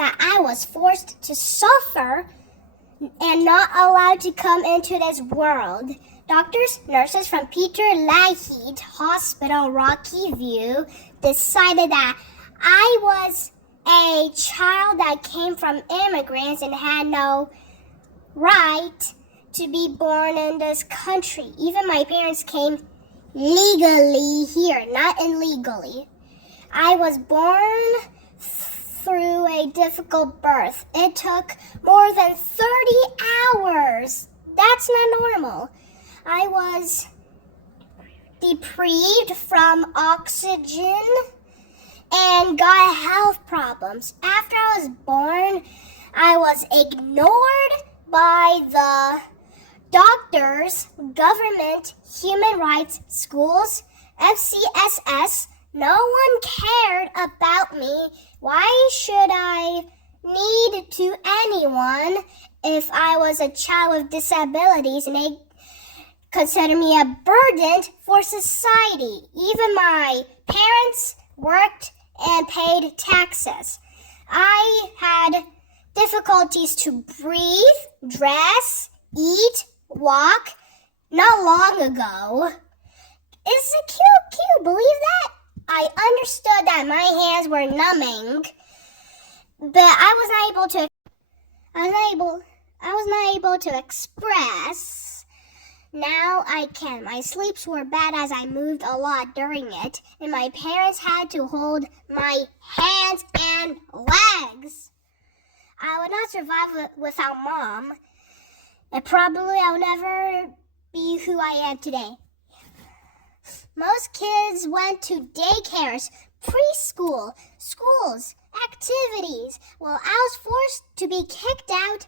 that I was forced to suffer and not allowed to come into this world. Doctors, nurses from Peter Lahey Hospital, Rocky View, decided that I was a child that came from immigrants and had no right to be born in this country. Even my parents came legally here, not illegally. I was born through a difficult birth. It took more than 30 hours. That's not normal. I was deprived from oxygen and got health problems. After I was born, I was ignored by the doctors, government, human rights, schools, FCSS. No one cared about me. Why should I need to anyone if I was a child with disabilities and they consider me a burden for society? Even my parents worked and paid taxes. I had difficulties to breathe, dress, eat, walk not long ago. Is it cute? Believe that? I understood that my hands were numbing, but I was not able to express. Now I can. My sleeps were bad as I moved a lot during it, and my parents had to hold my hands and legs. I would not survive without Mom, and probably I'll never be who I am today. Most kids went to daycares, preschool, schools, activities. Well, I was forced to be kicked out,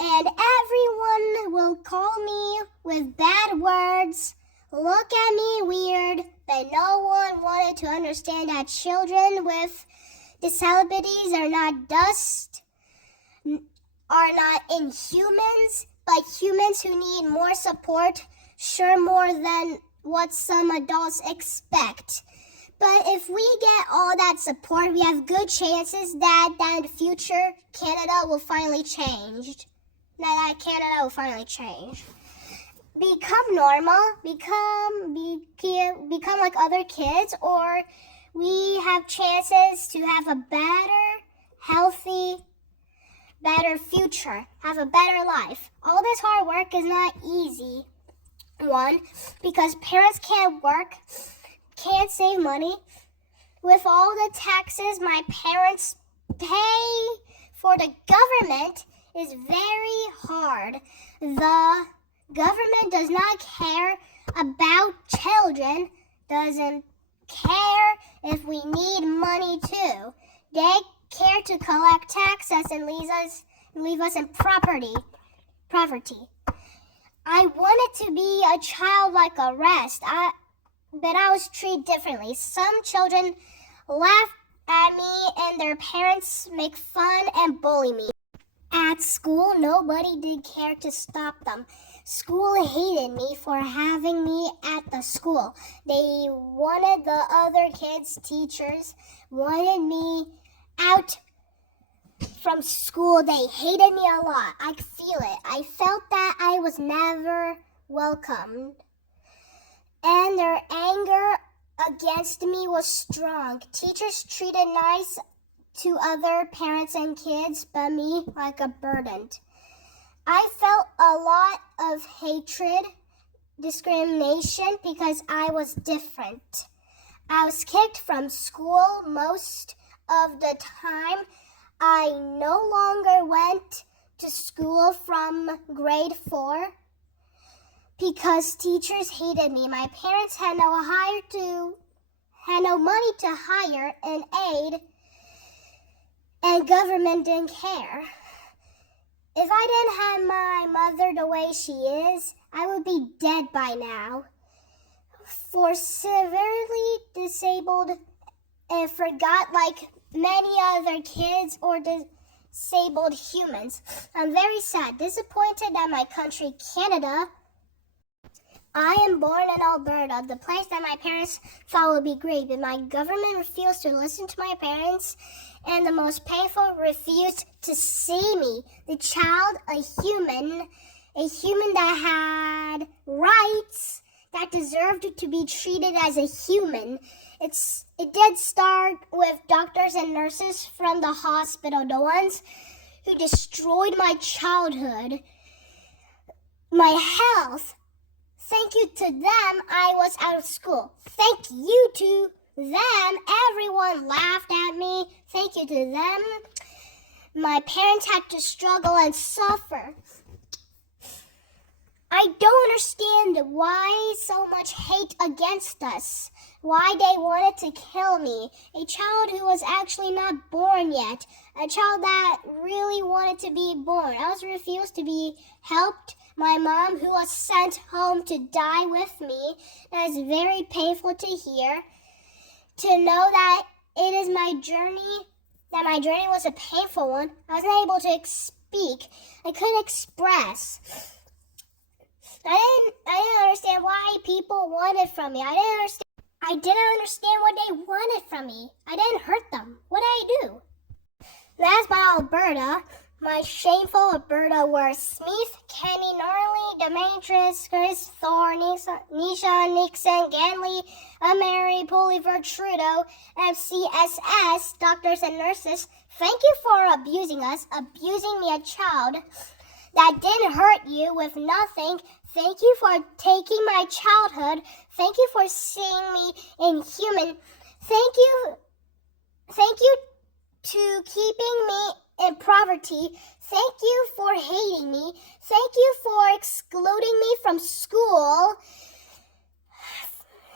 and everyone will call me with bad words, look at me weird, but no one wanted to understand that children with disabilities are not dust, are not inhumans, but humans who need more support, sure more than what some adults expect. But if we get all that support, we have good chances that in the future, Canada will finally change. Become normal, become like other kids, or we have chances to have a better, healthy, better future, have a better life. All this hard work is not easy. One, because parents can't work, can't save money. With all the taxes my parents pay for the government is very hard. The government does not care about children, doesn't care if we need money too. They care to collect taxes and leave us in poverty. I wanted to be a child like the rest, but I was treated differently. Some children laugh at me and their parents make fun and bully me. At school, nobody did care to stop them. School hated me for having me at the school. They wanted the other kids, teachers, wanted me out from school. They hated me a lot. I could feel it. I felt that I was never welcomed. And their anger against me was strong. Teachers treated nice to other parents and kids, but me like a burden. I felt a lot of hatred, discrimination because I was different. I was kicked from school most of the time. I no longer went to school from grade 4 because teachers hated me. My parents had no money to hire an aide, and government didn't care. If I didn't have my mother the way she is, I would be dead by now. For severely disabled and forgot like many other kids or disabled humans. I'm very sad, disappointed that my country, Canada, I am born in Alberta, the place that my parents thought would be great, but my government refused to listen to my parents, and the most painful, refused to see me, the child, a human that had rights, that deserved to be treated as a human. It did start with doctors and nurses from the hospital, the ones who destroyed my childhood, my health. Thank you to them, I was out of school. Thank you to them, everyone laughed at me. Thank you to them, my parents had to struggle and suffer. I don't understand why so much hate against us, why they wanted to kill me, a child who was actually not born yet, a child that really wanted to be born. I was refused to be helped. My mom, who was sent home to die with me, that is very painful to hear. To know that it is my journey, that my journey was a painful one. I wasn't able to speak. I couldn't express. I didn't understand why people wanted from me. I didn't understand what they wanted from me. I didn't hurt them. What did I do? That's my Alberta. My shameful Alberta were Smith, Kenny, Gnarly, Demetrius, Chris, Thor, Nisha, Nixon, Ganley, Mary, Pulliver, Trudeau, FCSS, doctors and nurses. Thank you for abusing us, abusing me, a child that didn't hurt you with nothing. Thank you for taking my childhood. Thank you for seeing me inhuman. Thank you to keeping me in poverty. Thank you for hating me. Thank you for excluding me from school.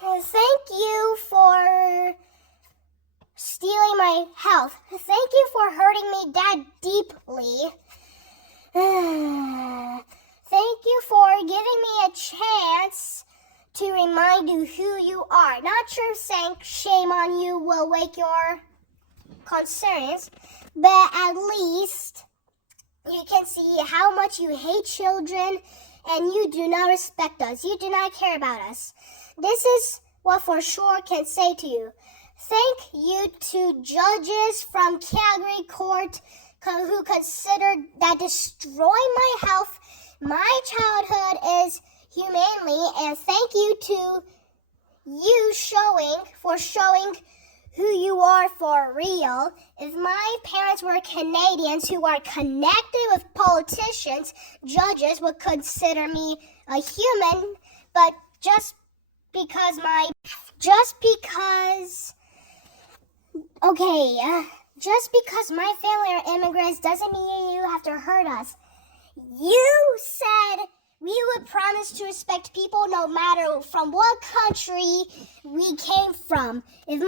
Thank you for stealing my health. Thank you for hurting me that deeply. Thank you for giving me a chance to remind you who you are. Not sure saying shame on you will wake your concerns, but at least you can see how much you hate children and you do not respect us. You do not care about us. This is what for sure can say to you. Thank you to judges from Calgary Court who considered that destroy my health, my childhood is humanely, and thank you to you for showing who you are for real. If my parents were Canadians who are connected with politicians, judges would consider me a human, but just because my family are immigrants doesn't mean you have to hurt us. You said we would promise to respect people no matter from what country we came from. If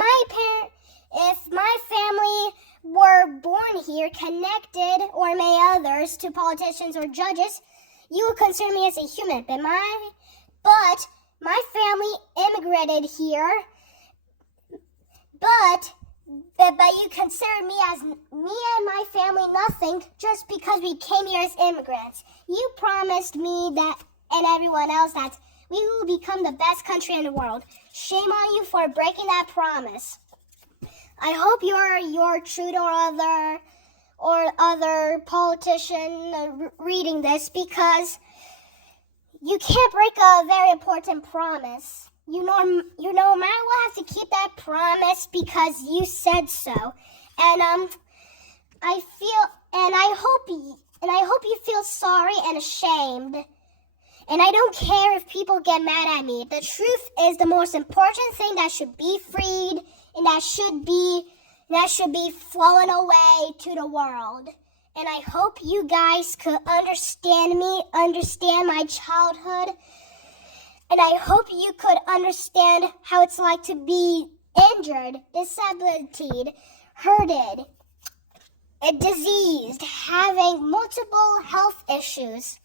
my family were born here, connected, or may others to politicians or judges, you would consider me as a human. But my family immigrated here. But you consider me and my family nothing just because we came here as immigrants. You promised me that and everyone else that we will become the best country in the world. Shame on you for breaking that promise. I hope your Trudeau or other politician reading this, because you can't break a very important promise. You no matter what, have to keep that promise because you said so. And I hope you feel sorry and ashamed. And I don't care if people get mad at me. The truth is the most important thing that should be freed and that should be flowing away to the world. And I hope you guys could understand me, understand my childhood. And I hope you could understand how it's like to be injured, disabilited, hurted, diseased, having multiple health issues.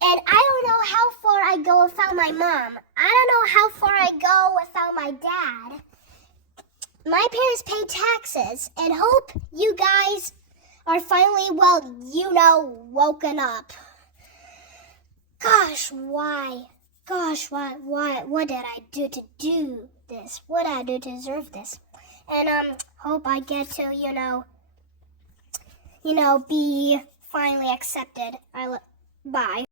And I don't know how far I go without my mom. I don't know how far I go without my dad. My parents pay taxes, and hope you guys are finally, woken up. Gosh, why? gosh, what did I do to do this? What did I do to deserve this? And hope I get to, be finally accepted. Bye.